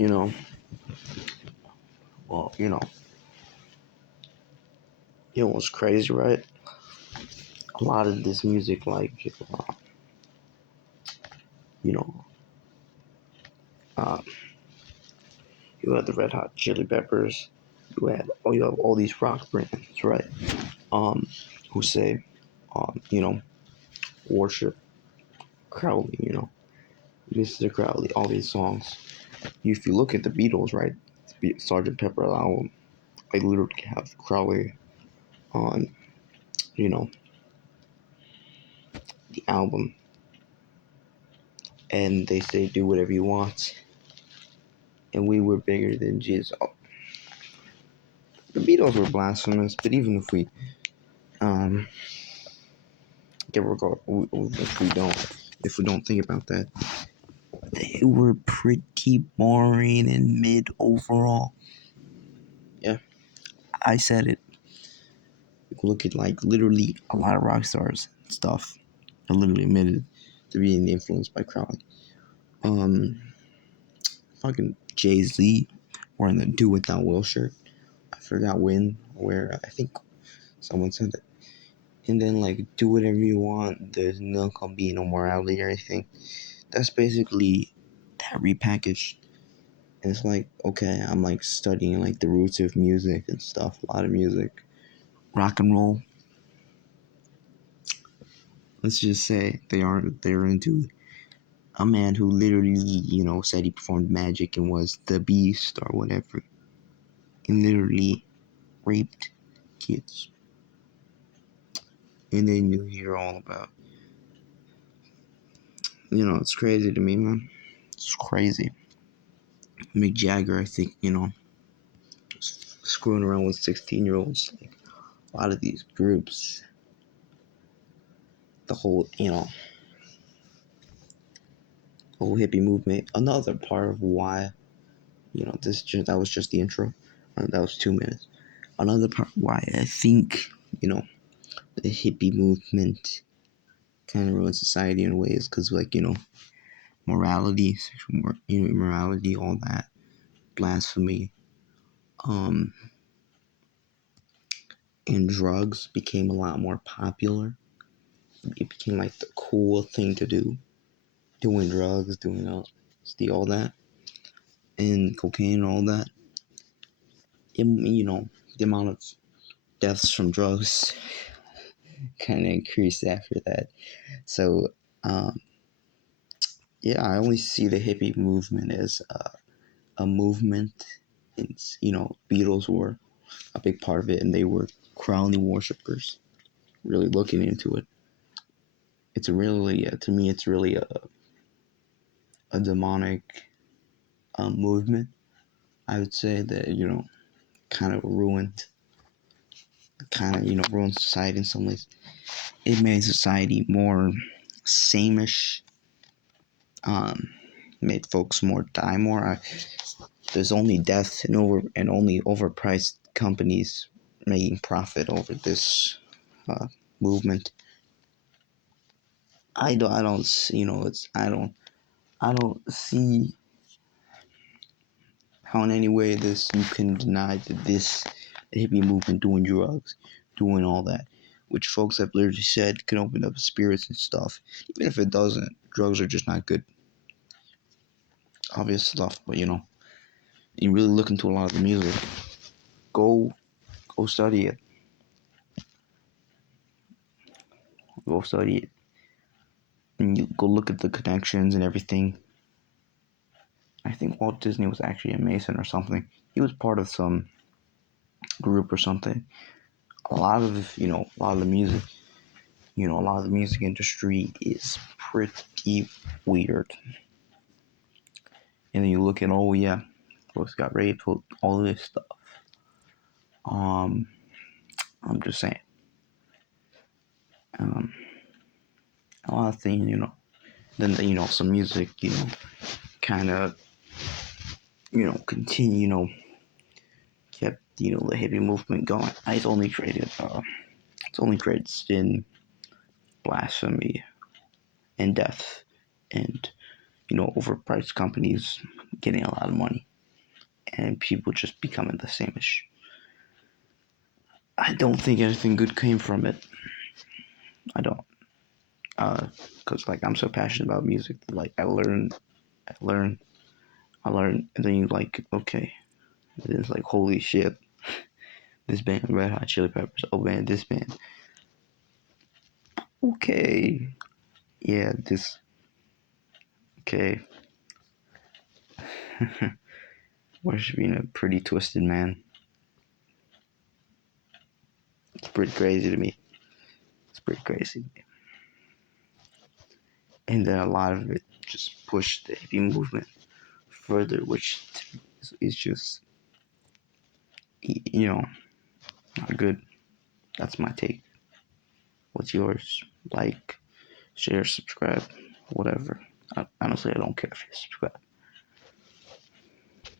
you know, well, what's crazy, right? A lot of this music, like, you know, uh, you had the Red Hot Chili Peppers, you have all these rock bands, right? Um, who say, worship Crowley, Mr. Crowley, all these songs. If you look at the Beatles, right, Sergeant Pepper album, I literally have Crowley on, you know, the album, and they say do whatever you want, and we were bigger than Jesus. Oh, the Beatles were blasphemous, but even if we, um, if we don't think about that, they were pretty boring and mid overall. Yeah, I said it. You can look at like literally a lot of rock stars and stuff are literally admitted to being influenced by Crowley. Fucking Jay-Z wearing the Do Without Will shirt. I forgot when, where, I think someone said that. And then, like, do whatever you want. There's not gonna be no morality or anything. That's basically that repackaged. And it's like, okay, I'm like studying like the roots of music and stuff. A lot of music. Rock and roll. Let's just say they're into a man who literally, said he performed magic and was the beast or whatever. And literally raped kids. And then you hear all about, it's crazy to me, man. It's crazy. Mick Jagger, I think, screwing around with 16-year-olds. Like, a lot of these groups, the whole hippie movement. Another part of why, that was just the intro. That was 2 minutes. Another part why I think, the hippie movement kind of ruined society in ways because, like, morality, sexual, immorality, all that, blasphemy, um, and drugs became a lot more popular. It became like the cool thing to do, doing drugs, doing all that, and cocaine and all that. The amount of deaths from drugs kind of increased after that. So, yeah, I only see the hippie movement as a movement. It's, Beatles were a big part of it, and they were Crowley worshippers, really looking into it. It's really, to me, it's really a demonic movement. I would say that, kind of ruined society in some ways. It made society more sameish, made folks die more. There's only death and only overpriced companies making profit over this movement. I don't I don't see how in any way you can deny that this hippie movement doing drugs, doing all that, which folks have literally said can open up spirits and stuff. Even if it doesn't, drugs are just not good. Obvious stuff, but you really look into a lot of the music. Go study it. Go study it. And you go look at the connections and everything. I think Walt Disney was actually a Mason or something. He was part of some group or something. A lot of the music, a lot of the music industry is pretty weird. And then you look at, oh yeah, folks got raped, all this stuff. I'm just saying. A lot of things, then some music, kind of, continue, kept, the hippie movement going. It's only created sin, blasphemy, and death, and overpriced companies getting a lot of money. and people just becoming the same-ish. I don't think anything good came from it. I don't. Cause like I'm so passionate about music. Like I learn, and then you like okay. And it's like holy shit, this band, Red Hot Chili Peppers. Oh man, this band. Okay, yeah, this. Okay, worshiping a pretty twisted man. It's pretty crazy to me. It's pretty crazy. And then a lot of it just pushed the hippie movement further, which is just, not good. That's my take. What's yours? Like, share, subscribe, whatever. Honestly, I don't care if you subscribe.